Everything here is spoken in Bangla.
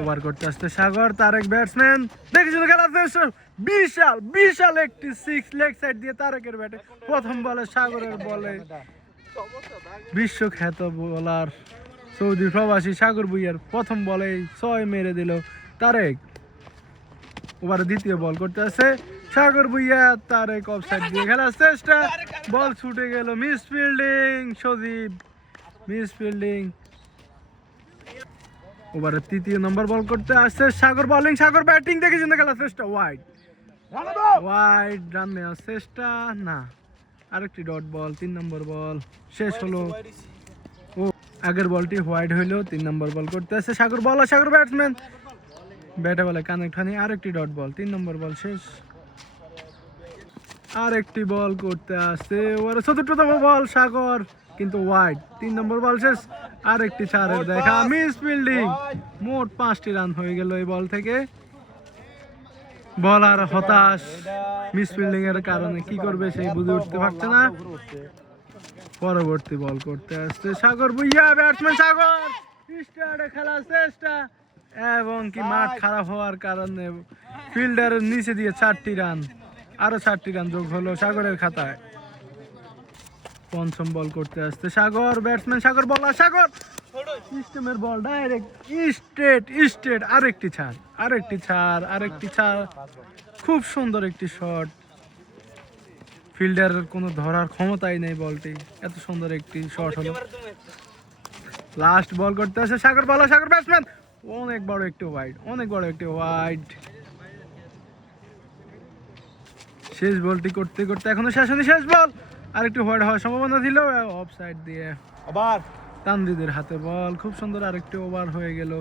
ওভার করতে আসছে সাগর, তারেক ব্যাটসম্যান দেখে শুনে খেলা চেষ্টা, বিশাল বিশাল একটি সিক্স লেগ সাইড দিয়ে তারেকের ব্যাটে প্রথম বলে সাগরের বলে বিশ্বখ্যাত বোলার সৌদি প্রবাসী সাগর ভুঁইয়ার প্রথম বলে 6 মেরে দিল তারেক। ওভারে দ্বিতীয় বল করতে আছে সাগর ভুঁইয়া, তারেক অফসাইড দিয়ে খেলার চেষ্টা, বল ছুটে গেল, মিস ফিল্ডিং সজীব, মিস ফিল্ডিং। ওভারে তৃতীয় নম্বর বল করতে আসছে সাগর, বোলিং সাগর, ব্যাটিং দেখে শুনে খেলার চেষ্টা, ওয়াইড ওয়াইড, রান নেওয়ার চেষ্টা না, আরেকটি ডট বল, 3 নম্বর বল শেষ হলো। ও আগের বলটি হোয়াইড হইলো, 3 নম্বর বল করতে আসছে সাগর, বল সাগর ব্যাটসম্যান ব্যাটে বলে কানেক্ট হয়নি, আরেকটি ডট বল, 3 নম্বর বল শেষ। আরেকটি বল করতে আসছে ওভারে চতুর্থতম বল সাগর, কিন্তু ওয়াইড, 3 নম্বর বল শেষ। আরেকটি চারের দেখা, মিস ফিল্ডিং, মোট 5টি রান হয়ে গেল এই বল থেকে। বলার হতাশ, মিস ফিল্ডিং এর কারণে কি করবে সেই বুঝে উঠতে পারছে না। পরবর্তী বল করতে আসছে সাগর ভুঁইয়া, ব্যাটসম্যান সাগর স্টার্টে খেলার চেষ্টা এবং কি মাঠ খারাপ হওয়ার কারণে ফিল্ডারের নিচে দিয়ে 4টি রান, আরো 4টি রান যোগ হলো সাগরের খাতায়। পঞ্চম বল করতে আসছে সাগর, ব্যাটসম্যান সাগর, বলার সাগর, সিস্টেমের বল ডাইরেক্ট স্ট্রেট স্ট্রেট, আরেকটি ছাড়, আরেকটি ছাড়, আরেকটি ছাড়, খুব সুন্দর একটি শট, ফিল্ডারের কোনো ধরার ক্ষমতাই নেই বলটি, এত সুন্দর একটি শট হলো। লাস্ট বল করতে আসে সাগর, বলার সাগর, ব্যাটসম্যান অনেক বড় একটি ওয়াইড, অনেক বড় একটি ওয়াইড। শেষ বলটি করতে করতে এখনো শেষ হয়নি, শেষ বল, আরেকটি হোয়াইড হওয়ার সম্ভাবনা ছিল, অফ সাইড দিয়ে আবার তানজিদের হাতে বল, খুব সুন্দর আরেকটি ওভার হয়ে গেল।